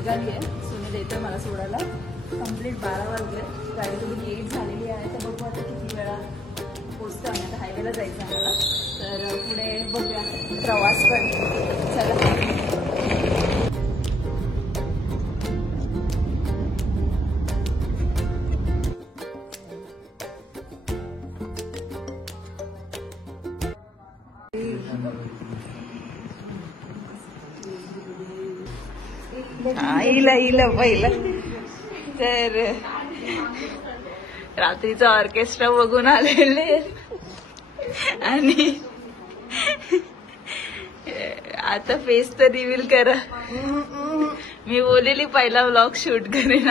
निघाली आहे. सुनील येतोय मला सोडायला. कंप्लीट 12 वाजले. गाडी थोडी लेट झालेली आहे. तर बघू आता किती वेळा पोहोचतो आम्ही. आता हायवेला जायचं आम्हाला. तर पुढे बघूया प्रवास पण. चला इला पहिलं तर रात्रीचा ऑर्केस्ट्रा बघून आलेले आणि आता फेस तर रिव्हील करा. मी बोललेली पहिला व्लॉग शूट करेन.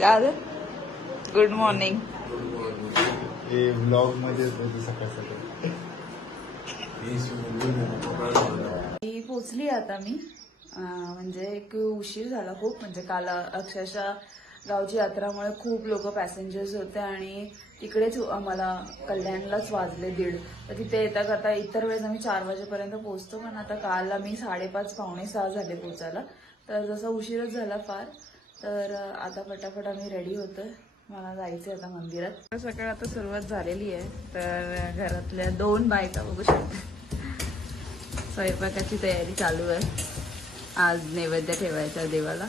दादा गुड मॉर्निंग. व्लॉग मध्ये सकाळ सकाळ पोचली आता मी. म्हणजे एक उशीर झाला खूप. म्हणजे काल अक्षरशः गावची यात्रामुळे खूप लोक पॅसेंजर्स होते आणि तिकडेच आम्हाला कल्याणलाच वाजले 1:30. तर तिथे येता करता इतर वेळेस आम्ही 4 वाजेपर्यंत पोहोचतो. पण आता काल आम्ही 5:30 पावणे 6 झाले पोहोचायला. तर जसा उशीरच झाला फार. तर आता पटापट आम्ही रेडी होतोय. मला जायचंय आता मंदिरात. सकाळ आता सुरुवात झालेली आहे. तर घरातल्या 2 बायका बघू शकता स्वयंपाकाची तयारी चालू आहे. आज नैवेद्य ठेवायचा देवाला.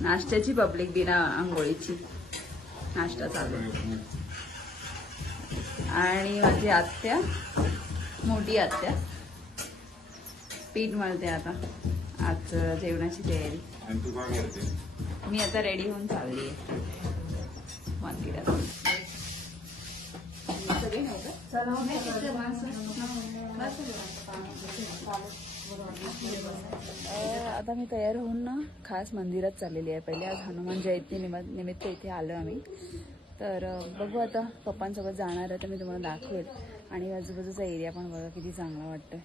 नाश्त्याची पब्लिक बिना आंघोळीची नाश्ता चालू आहे. आणि माझी आत्या, मोठी आत्या पीठ मळते आता. आज जेवणाची तयारी. मी आता रेडी होऊन चालली आहे मंदिरात. आता मी तयार होऊन ना खास मंदिरात चाललेली आहे. पहिले आज हनुमान जयंती निमित्त इथे आलो आम्ही. तर बघू आता पप्पांसोबत जाणार आहे तर मी तुम्हाला दाखवेल. आणि आजूबाजूचा एरिया पण बघा किती चांगला वाटतोय.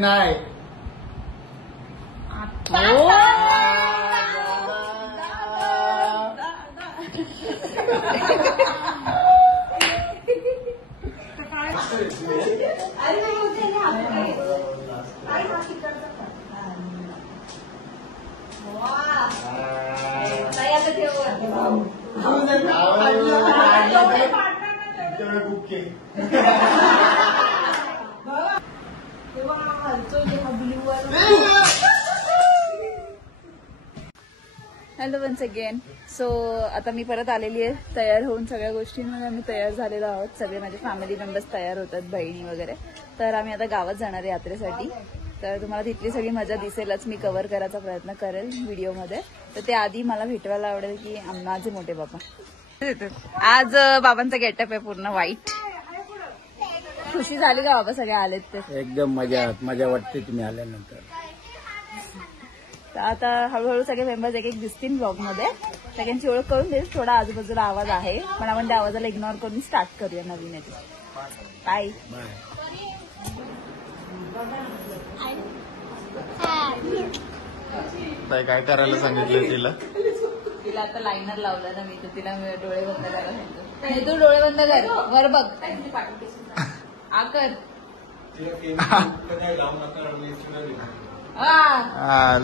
नाही हॅलो वन्स अगेन. सो आता मी परत आलेली आहे तयार होऊन. सगळ्या गोष्टींमध्ये आम्ही तयार झालेलो आहोत. सगळे माझे फॅमिली मेंबर्स तयार होतात, बहिणी वगैरे. तर आम्ही आता गावात जाणार आहे यात्रेसाठी. तर तुम्हाला तिथली सगळी मजा दिसेलच. मी कव्हर करायचा प्रयत्न करेल व्हिडिओमध्ये. तर ते आधी मला भेटवायला आवडेल की माझे मोठे बाबा. आज बाबांचा गेटअप आहे पूर्ण व्हाईट. खुशी झाली का बाबा सगळे आलेत ते? एकदम मजा वाटते तुम्ही आल्यानंतर. तर आता हळूहळू सगळे मेंबर्स एक एक दिसतील ब्लॉग मध्ये. सगळ्यांची ओळख करून देईल. थोडा आजूबाजूला आवाज आहे पण आपण त्या आवाजाला इग्नोर करून स्टार्ट करूया नवीन याची. बाय. काय करायला सांगितलं तिला? तिला आता लायनर लावला ना मी, तर तिला डोळे बंद करायला सांगतो. नाही तू डोळे बंद कर, वर बघ. आकर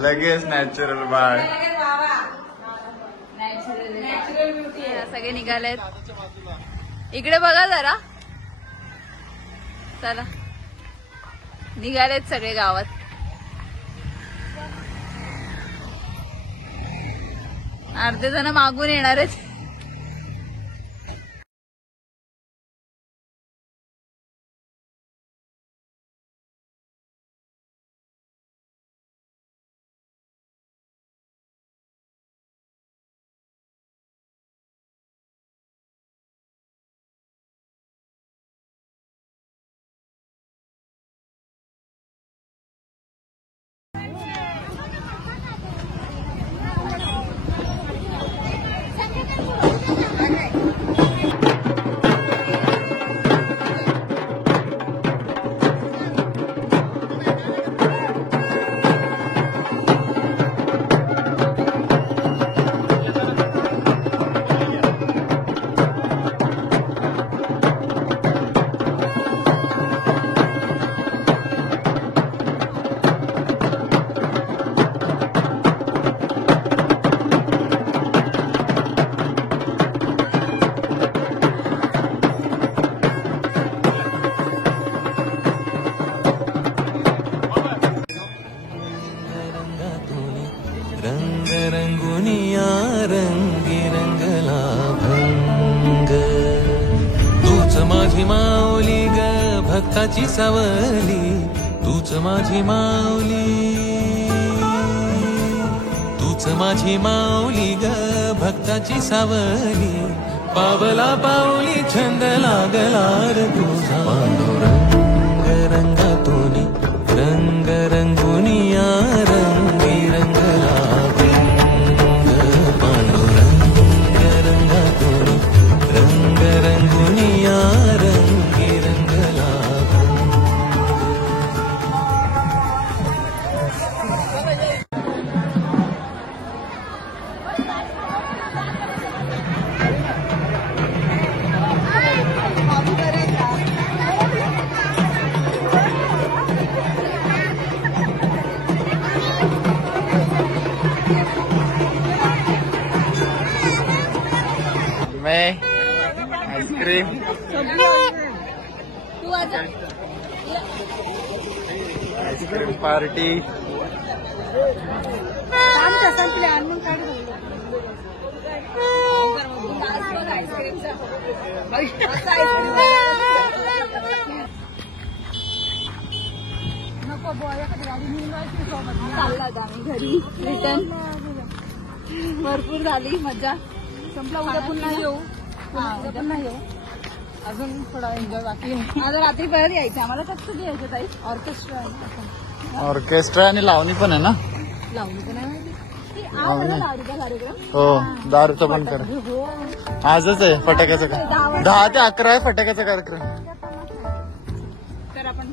लगेच नॅचरल बाळ. नॅचरल ब्युटी आहे. सगळे निघालेत. इकडे बघा जरा. चला निघालेत सगळे गावात. अर्धे जण मागून येणार आहेत. रंगुनिया रंगी रंगला भंग. तूच माझी माऊली ग भक्ताची सावली. तूच माझी माऊली. तूच माझी माऊली ग भक्ताची सावली. पावला पाऊली छंद लागला रे तुझा. पांडुरंग रंगातून रंग रंगुनिया रंगी रंगला. रंग रंगुनिया रंगी रंगला. मैं आईस्क्रीम आईस्क्रीम पार्टी. चालला आम्ही घरी रिटर्न. भरपूर झाली मजा. संपला. उद्या पुन्हा येऊ. उद्या पुन्हा येऊ. अजून थोडा एन्जॉय बाकी आहे. आज रात्री परत यायचं आम्हाला. कसं यायचं ताई? ऑर्केस्ट्रा आणि लावणी पण आहे ना? लावणी पण आहे. हो दारूचा पण करा. आजच आहे फटाक्याचा कार्यक्रम. 10 ते 11 आहे फटाक्याचा कार्यक्रम. तर आपण